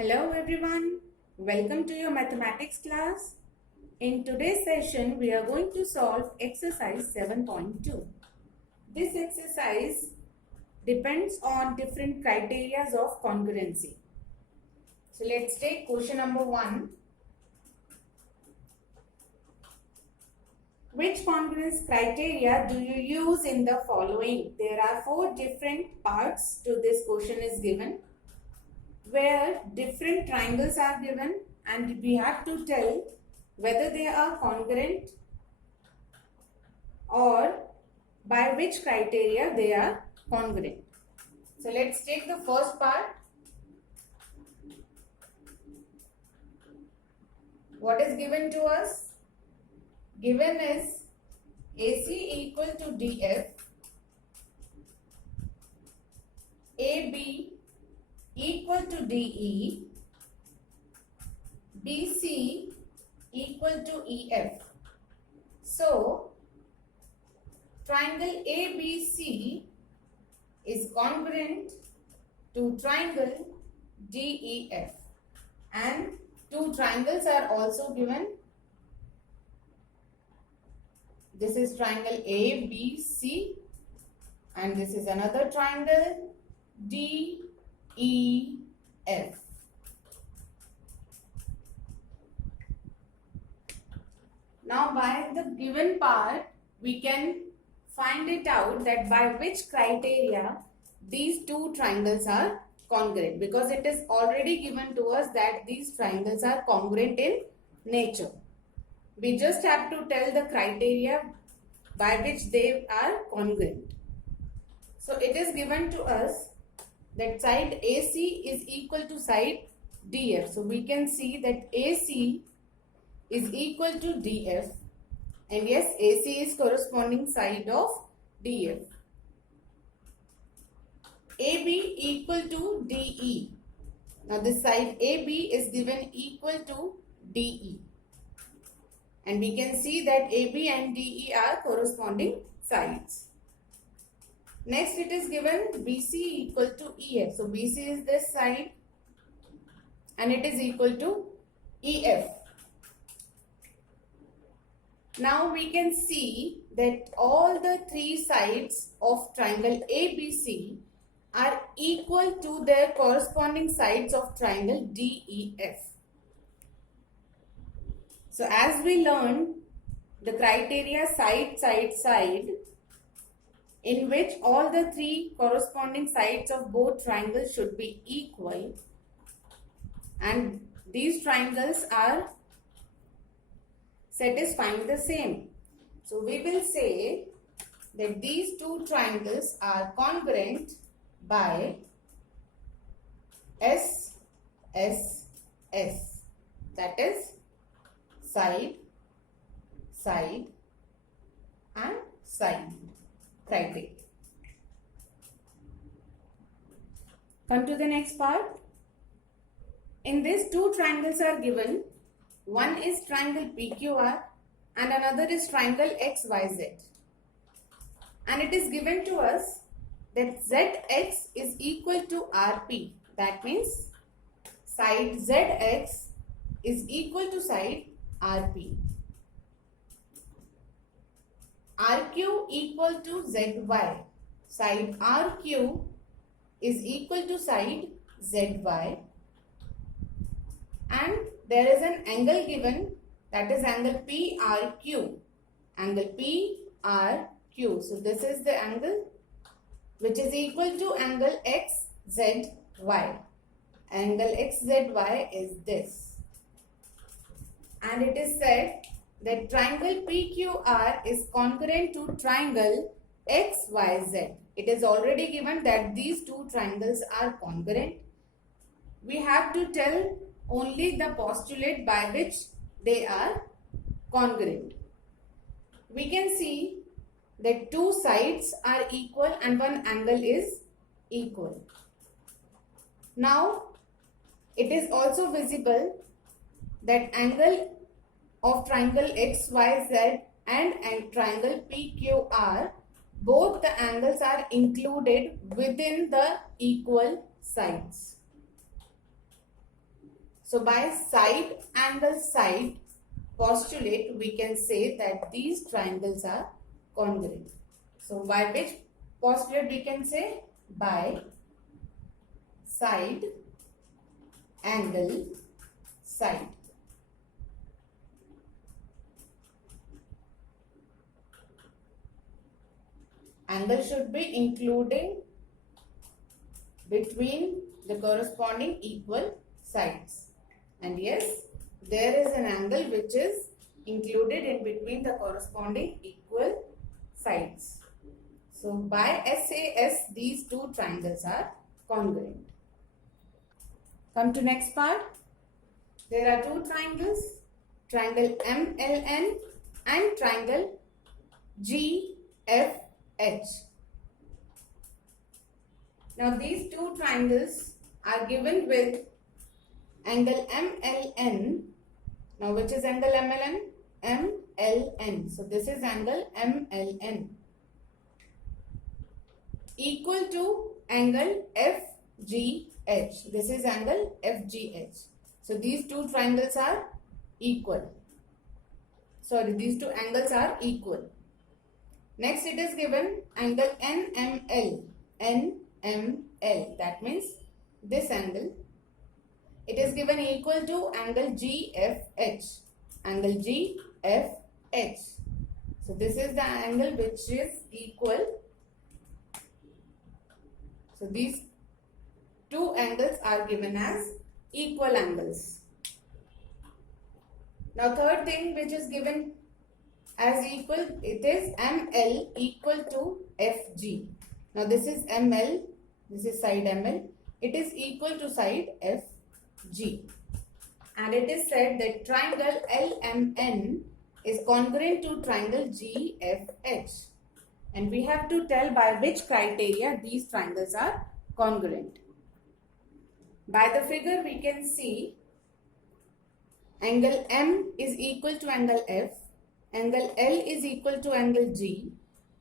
Hello everyone, welcome to your mathematics class. In today's session, we are going to solve exercise 7.2. This exercise depends on different criteria of congruency. So let's take question number 1. Which congruence criteria do you use in the following? There are 4 different parts to this question is given, where different triangles are given and we have to tell whether they are congruent or by which criteria they are congruent. So let's take the first part. What is given to us? Given is AC equal to DF, AB equal to DE, BC equal to EF. So, triangle ABC is congruent to triangle DEF, and two triangles are also given. This is triangle ABC and this is another triangle DEF. Now by the given part, we can find it out that by which criteria these two triangles are congruent, because it is already given to us that these triangles are congruent in nature. We just have to tell the criteria by which they are congruent. So it is given to us that side AC is equal to side DF. So we can see that AC is equal to DF, and yes, AC is corresponding side of DF. AB equal to DE. Now this side AB is given equal to DE. And we can see that AB and DE are corresponding sides. Next it is given BC equal to EF. So BC is this side and it is equal to EF. Now we can see that all the three sides of triangle ABC are equal to their corresponding sides of triangle DEF. So as we learned the criteria side, side, side, in which all the three corresponding sides of both triangles should be equal, and these triangles are satisfying the same. So we will say that these two triangles are congruent by S, that is side, side and side criteria. Come to the next part. In this, two triangles are given. One is triangle PQR and another is triangle XYZ. And it is given to us that ZX is equal to RP. That means side ZX is equal to side RP. RQ equal to ZY. Side RQ is equal to side ZY. And there is an angle given, that is angle PRQ. Angle PRQ. So this is the angle which is equal to angle XZY. Angle XZY is this. And it is said that triangle PQR is congruent to triangle XYZ. It is already given that these two triangles are congruent. We have to tell only the postulate by which they are congruent. We can see that two sides are equal and one angle is equal. Now, it is also visible that angle of triangle XYZ and triangle PQR, both the angles are included within the equal sides. So by side angle side postulate, we can say that these triangles are congruent. So by which postulate we can say? By side angle side. Angle should be including between the corresponding equal sides. And yes, there is an angle which is included in between the corresponding equal sides. So by SAS, these two triangles are congruent. Come to next part. There are two triangles, triangle MLN and triangle GFH. Now these two triangles are given with angle MLN. Now which is angle MLN? MLN. So this is angle MLN equal to angle FGH. This is angle FGH. So these two triangles are equal. Sorry, these two angles are equal. Next it is given angle NML. NML. That means this angle. It is given equal to angle GFH. Angle GFH. So this is the angle which is equal. So these two angles are given as equal angles. Now third thing which is given as equal, it is ML equal to FG. Now this is ML, this is side ML. It is equal to side FG. And it is said that triangle LMN is congruent to triangle GFH. And we have to tell by which criteria these triangles are congruent. By the figure we can see angle M is equal to angle F, angle L is equal to angle G,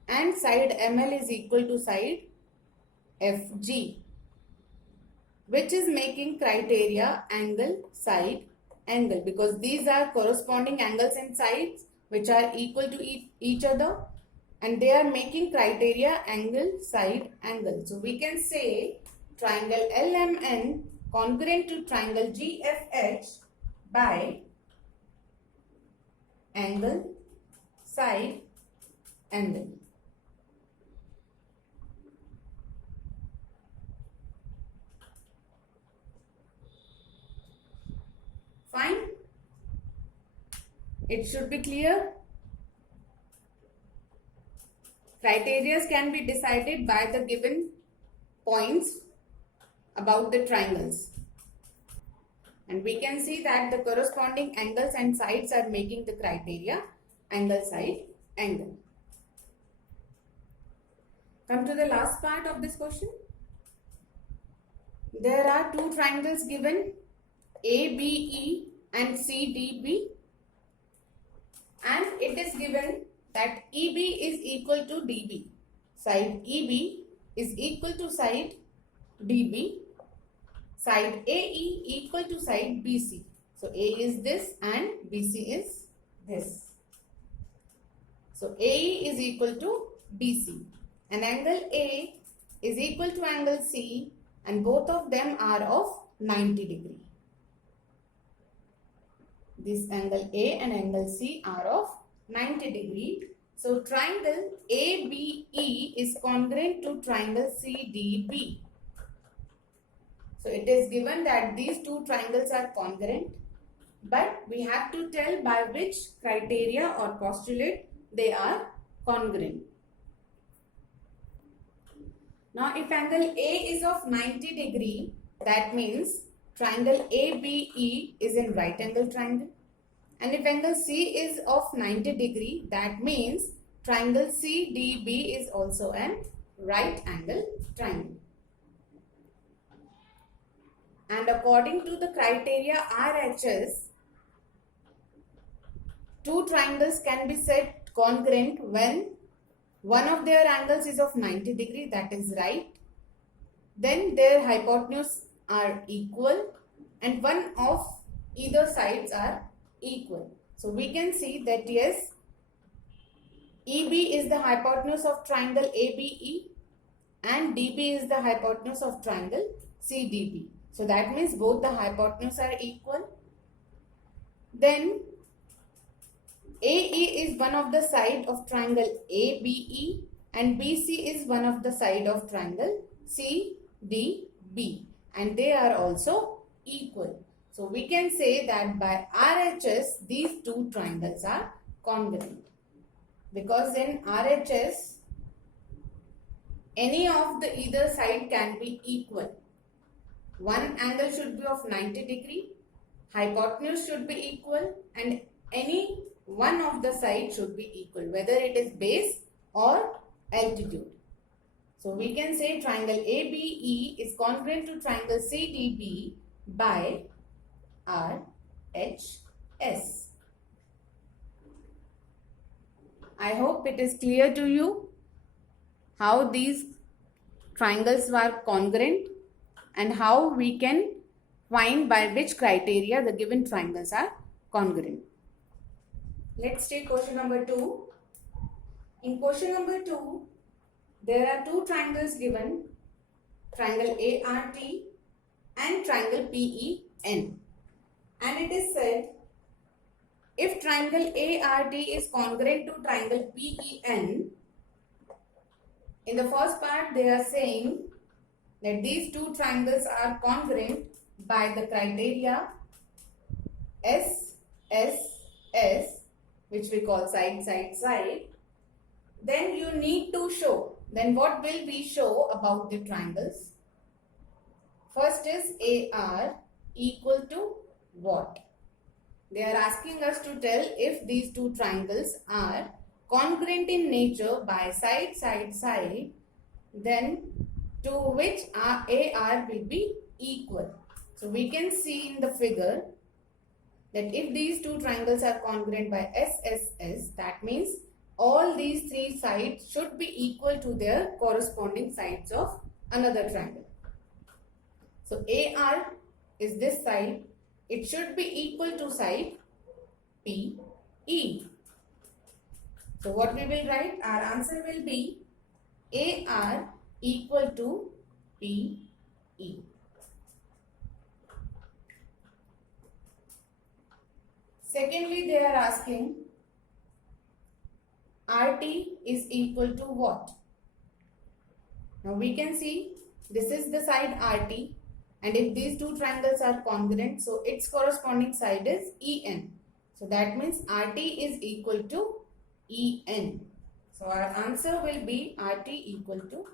and side ML is equal to side FG, which is making criteria angle side angle, because these are corresponding angles and sides which are equal to each other, and they are making criteria angle side angle. So we can say triangle LMN congruent to triangle GFH by angle side angle. Fine. It should be clear. Criteria can be decided by the given points about the triangles. And we can see that the corresponding angles and sides are making the criteria angle side angle. Come to the last part of this question. There are two triangles given, ABE and CDB, and it is given that EB is equal to DB. Side EB is equal to side DB. Side AE equal to side BC. So A is this and BC is this. So AE is equal to BC. And angle A is equal to angle C, and both of them are of 90 degree. This angle A and angle C are of 90 degree. So triangle ABE is congruent to triangle CDB. So it is given that these two triangles are congruent, but we have to tell by which criteria or postulate they are congruent. Now if angle A is of 90 degree, that means triangle ABE is in right angle triangle. And if angle C is of 90 degree, that means triangle CDB is also an right angle triangle. And according to the criteria RHS, two triangles can be said congruent when one of their angles is of 90 degree, that is right. Then their hypotenuse are equal, and one of either sides are equal. So we can see that yes, EB is the hypotenuse of triangle ABE and DB is the hypotenuse of triangle CDB. So that means both the hypotenuse are equal. Then AE is one of the side of triangle ABE and BC is one of the side of triangle CDB, and they are also equal. So we can say that by RHS these two triangles are congruent, because in RHS any of the either side can be equal. One angle should be of 90 degree, hypotenuse should be equal, and any one of the sides should be equal, whether it is base or altitude. So we can say triangle ABE is congruent to triangle CDB by RHS. I hope it is clear to you how these triangles are congruent and how we can find by which criteria the given triangles are congruent. Let's take question number 2. In question number 2, there are two triangles given, triangle ART and triangle PEN. And it is said, if triangle ART is congruent to triangle PEN, in the first part they are saying that these two triangles are congruent by the criteria SSS, which we call side, side, side. Then you need to show. Then what will we show about the triangles? First is AR equal to what? They are asking us to tell if these two triangles are congruent in nature by side, side, side, then to which AR will be equal. So we can see in the figure that if these two triangles are congruent by SSS, that means all these three sides should be equal to their corresponding sides of another triangle. So AR is this side, it should be equal to side PE. So what we will write? Our answer will be AR equal to PE. Secondly, they are asking RT is equal to what? Now we can see this is the side RT, and if these two triangles are congruent, so its corresponding side is EN. So that means RT is equal to EN. So our answer will be RT equal to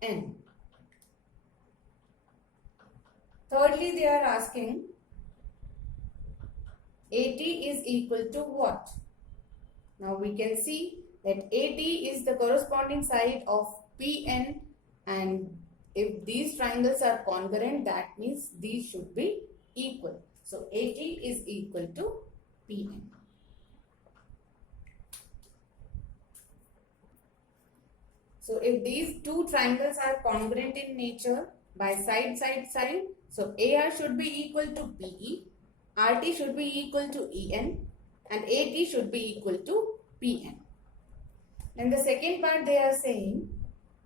EN. Thirdly, they are asking AT is equal to what? Now we can see that AT is the corresponding side of PN, and if these triangles are congruent, that means these should be equal. So AT is equal to PN. So if these two triangles are congruent in nature by side, side, side, so AR should be equal to PE, RT should be equal to EN, and AT should be equal to PN. Then the second part they are saying,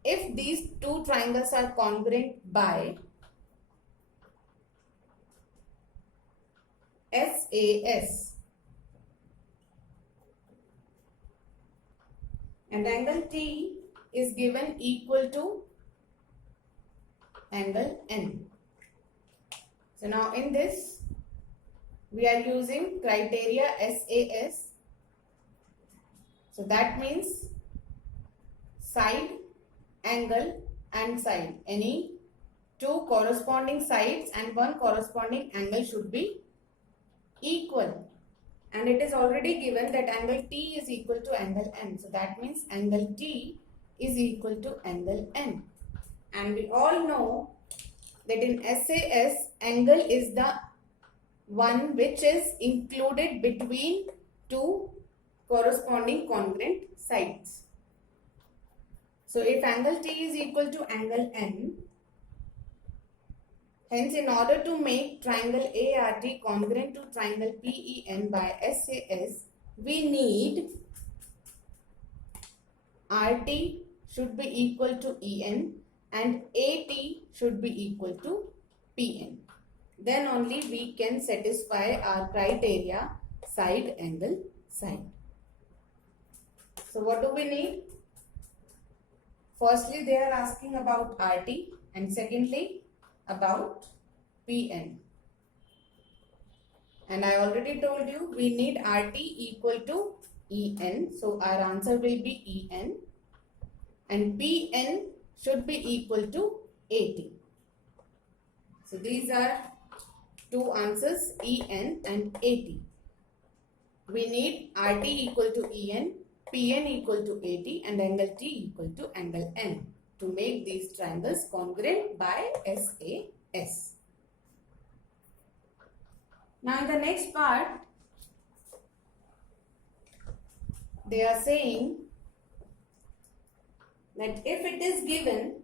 if these two triangles are congruent by SAS and angle T is given equal to angle N. So now in this we are using criteria SAS. So that means side, angle and side. Any two corresponding sides and one corresponding angle should be equal. And it is already given that angle T is equal to angle N. So that means angle T is equal to angle N. And we all know that in SAS, angle is the one which is included between two corresponding congruent sides. So if angle T is equal to angle N, Hence, in order to make triangle ART congruent to triangle PEN by SAS, we need RT should be equal to EN and AT should be equal to PN. Then only we can satisfy our criteria side angle side. So what do we need? Firstly, they are asking about RT and secondly about PN. And I already told you we need RT equal to EN. So our answer will be EN and PN should be equal to AT. So these are two answers, EN and AT. We need RT equal to EN, PN equal to AT and angle T equal to angle N to make these triangles congruent by SAS. Now in the next part, they are saying that if it is given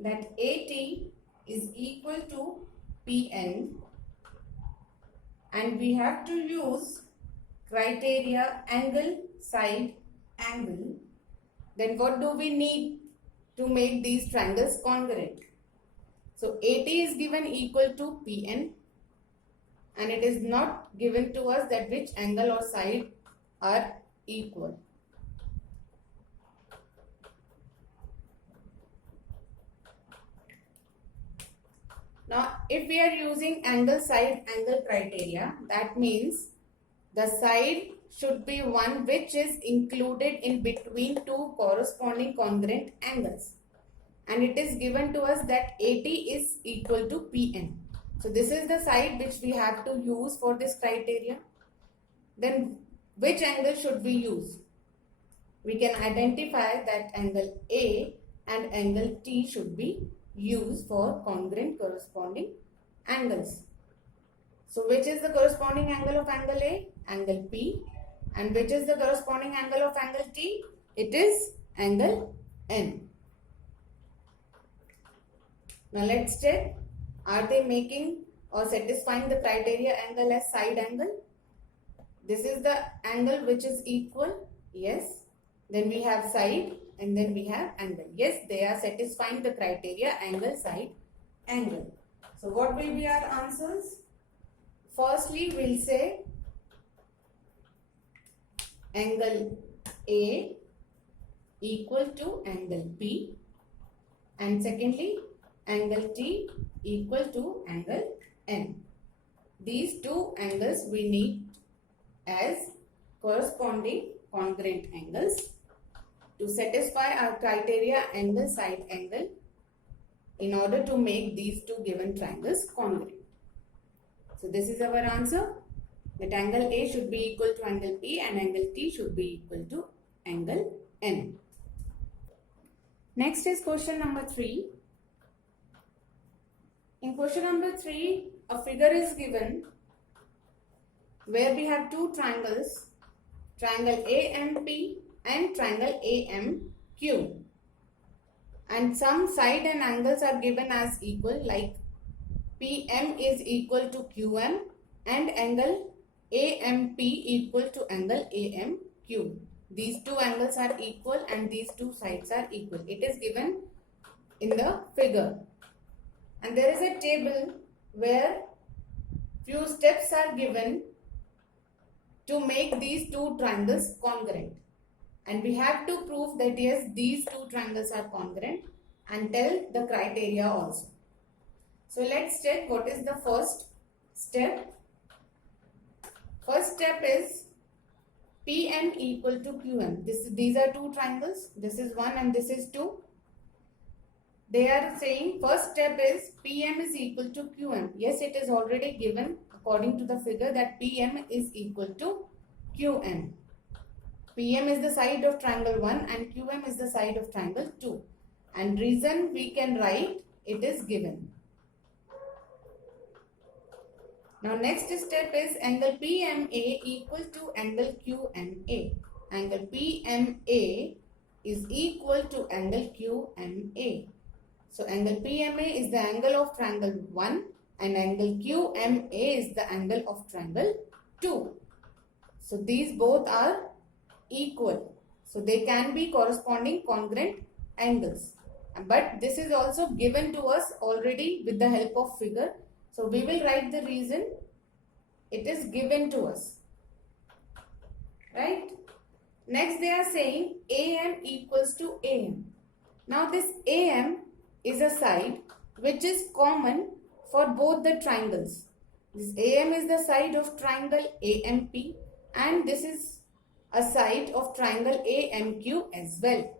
that AT is equal to PN and we have to use criteria angle side angle, then what do we need to make these triangles congruent? So AT is given equal to PN and it is not given to us that which angle or side are equal. Now, if we are using angle side angle criteria, that means the side should be one which is included in between two corresponding congruent angles. And it is given to us that AT is equal to PN. So this is the side which we have to use for this criteria. Then which angle should we use? We can identify that angle A and angle T should be used for congruent corresponding angles. So which is the corresponding angle of angle A? Angle P. And which is the corresponding angle of angle T? It is angle N. Now let's check. Are they making or satisfying the criteria angle as side angle? This is the angle which is equal. Yes. Then we have side and then we have angle. Yes, they are satisfying the criteria angle side angle. So what will be our answers? Firstly, we'll say angle A equal to angle B and secondly angle T equal to angle N. These two angles we need as corresponding congruent angles to satisfy our criteria angle side angle in order to make these two given triangles congruent. So this is our answer, that angle A should be equal to angle P and angle T should be equal to angle N. Next is question number 3. In question number 3, a figure is given where we have two triangles, triangle AMP and triangle AMQ. And some side and angles are given as equal, like PM is equal to QM and angle AMP equal to angle AMQ. These two angles are equal and these two sides are equal. It is given in the figure. And there is a table where few steps are given to make these two triangles congruent. And we have to prove that yes, these two triangles are congruent and tell the criteria also. So let's check what is the first step. First step is PM equal to QM. These are two triangles. This is 1 and this is 2. They are saying first step is PM is equal to QM. Yes, it is already given according to the figure that PM is equal to QM. PM is the side of triangle 1 and QM is the side of triangle 2. And reason we can write, it is given. Now next step is angle PMA equal to angle QMA. Angle PMA is equal to angle QMA. So angle PMA is the angle of triangle 1 and angle QMA is the angle of triangle 2. So these both are equal. So they can be corresponding congruent angles. But this is also given to us already with the help of figure. So we will write the reason. It is given to us. Right? Next they are saying AM equals to AM. Now this AM is a side which is common for both the triangles. This AM is the side of triangle AMP and this is a side of triangle AMQ as well.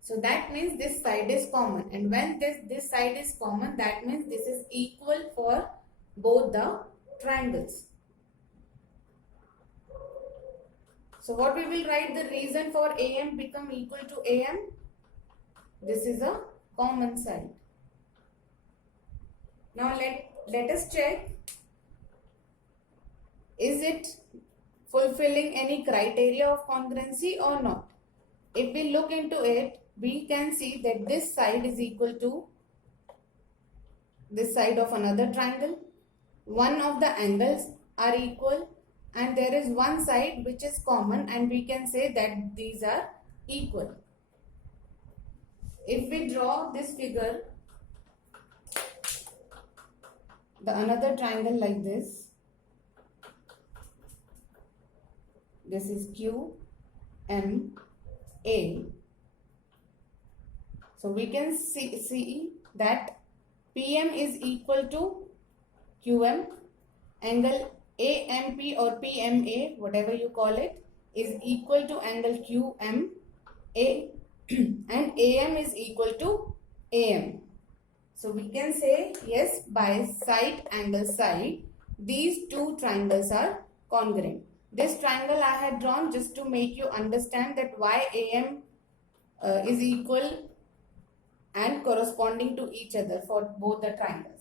So that means this side is common, and when this side is common, that means this is equal for both the triangles. So what we will write the reason for AM become equal to AM? This is a common side. Now let us check, is it fulfilling any criteria of congruency or not? If we look into it, we can see that this side is equal to this side of another triangle. One of the angles are equal and there is one side which is common, and we can say that these are equal. If we draw this figure, the another triangle like this is QMA. So we can see that PM is equal to QM, angle AMP or PMA, whatever you call it, is equal to angle QMA and AM is equal to AM. So we can say yes, by side angle side, these two triangles are congruent. This triangle I had drawn just to make you understand that why AM is equal and corresponding to each other for both the triangles.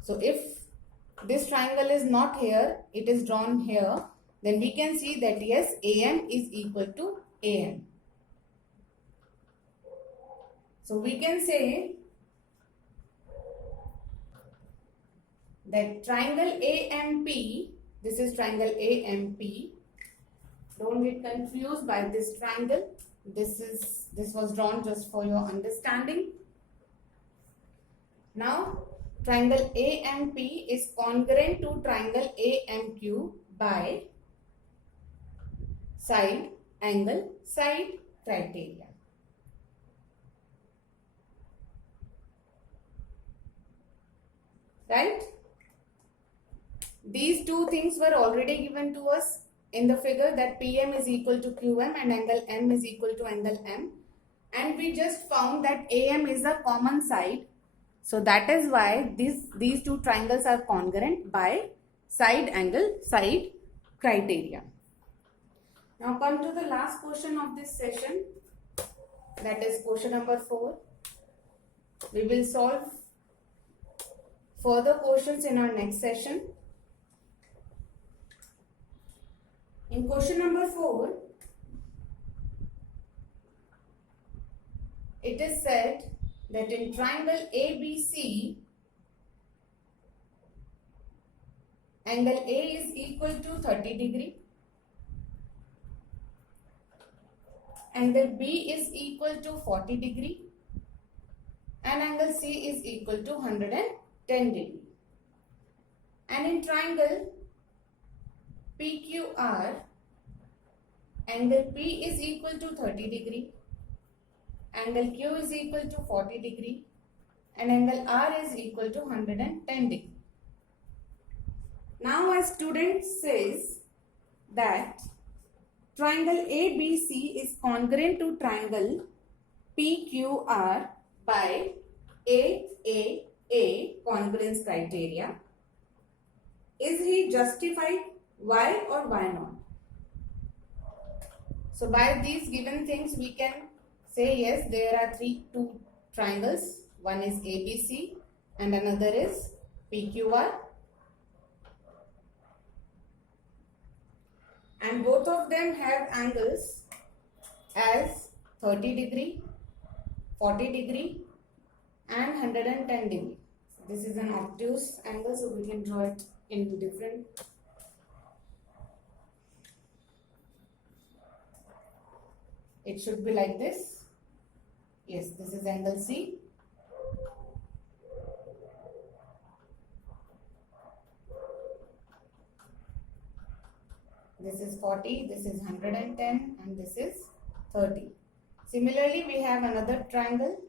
So if this triangle is not here, it is drawn here, then we can see that yes, AM is equal to AM. So we can say that triangle AMP, this is triangle AMP. Don't get confused by this triangle. This was drawn just for your understanding. Now triangle AMP is congruent to triangle AMQ by side angle side criteria. Right? These two things were already given to us in the figure, that PM is equal to QM and angle M is equal to angle M, and we just found that AM is a common side. So that is why these two triangles are congruent by side angle side criteria. Now come to the last question of this session, that is question number 4. We will solve further questions in our next session. In question number 4, it is said that in triangle ABC, angle A is equal to 30 degree, angle B is equal to 40 degree, and angle C is equal to 110 degree. And in triangle PQR, angle P is equal to 30 degree, angle Q is equal to 40 degree, and angle R is equal to 110 degree. Now a student says that triangle ABC is congruent to triangle PQR by AAA congruence criteria. Is he justified? Why or why not? So by these given things we can say yes, there are two triangles. One is ABC and another is PQR. And both of them have angles as 30 degree, 40 degree and 110 degree. This is an obtuse angle, so we can draw it in different. It should be like this. Yes, this is angle C. This is 40, this is 110, and this is 30. Similarly, we have another triangle,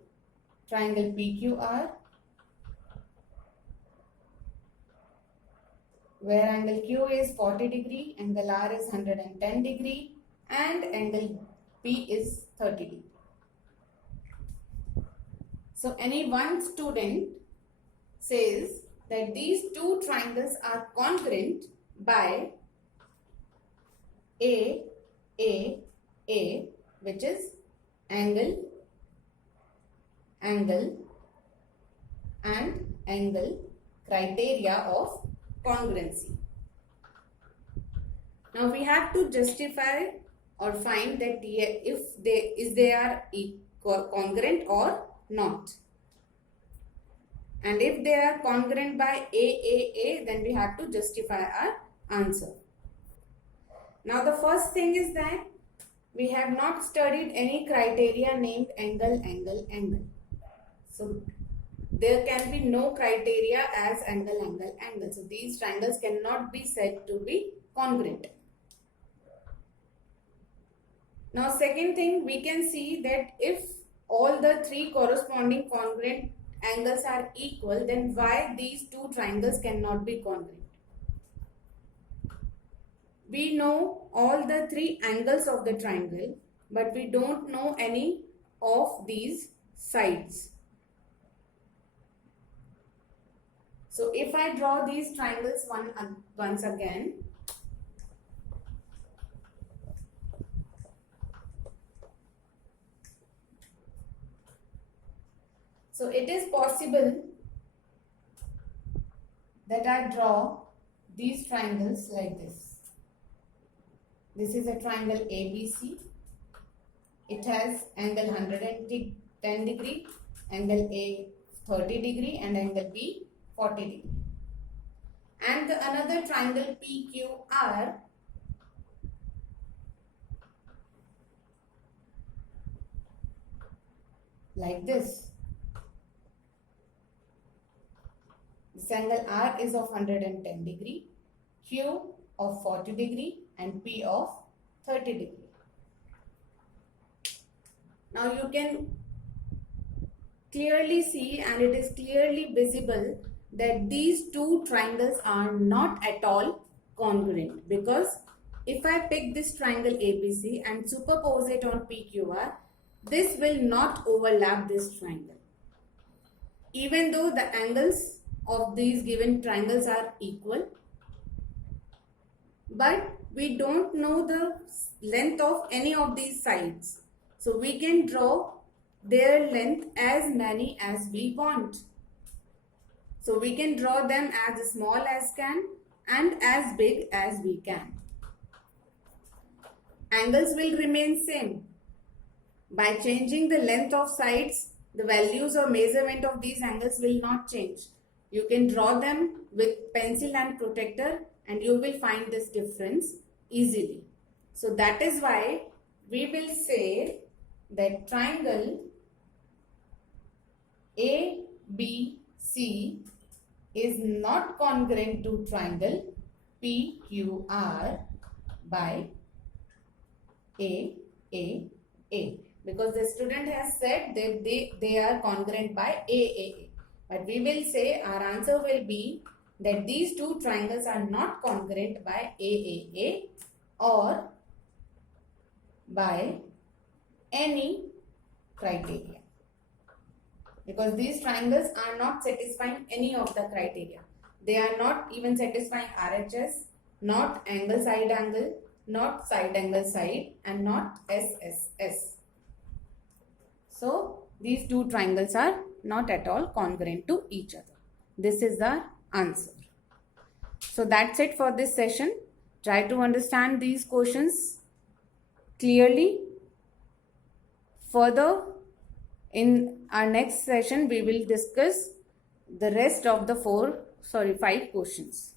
triangle PQR, where angle Q is 40 degree, angle R is 110 degree, and angle P is 30 degree. So any one student says that these two triangles are congruent by A, which is angle, and angle criteria of congruency. Now we have to justify or find that if they are congruent or not. And if they are congruent by A, then we have to justify our answer. Now the first thing is that we have not studied any criteria named angle. So there can be no criteria as angle. So these triangles cannot be said to be congruent. Now second thing, we can see that if all the three corresponding congruent angles are equal, then why these two triangles cannot be congruent? We know all the three angles of the triangle, but we don't know any of these sides. So if I draw these triangles once again, so it is possible that I draw these triangles like this. This is a triangle ABC. It has angle 110 degree, angle A 30 degree, and angle B 40 degree. And another triangle PQR like this. This angle R is of 110 degree, Q of 40 degree, and P of 30 degree. Now you can clearly see, and it is clearly visible, that these two triangles are not at all congruent, because if I pick this triangle ABC and superpose it on PQR, this will not overlap this triangle. Even though the angles of these given triangles are equal, but we don't know the length of any of these sides. So we can draw their length as many as we want. So we can draw them as small as can and as big as we can. Angles will remain same. By changing the length of sides, the values or measurement of these angles will not change. You can draw them with pencil and protractor and you will find this difference easily. So that is why we will say that triangle ABC is not congruent to triangle PQR by A. Because the student has said that they are congruent by A. But we will say our answer will be that these two triangles are not congruent by A or by any criteria. Because these triangles are not satisfying any of the criteria. They are not even satisfying RHS, not angle side angle, not side angle side, and not SSS. So these two triangles are not at all congruent to each other. This is the answer. So that's it for this session. Try to understand these questions clearly. Further In our next session, we will discuss the rest of the 5 questions.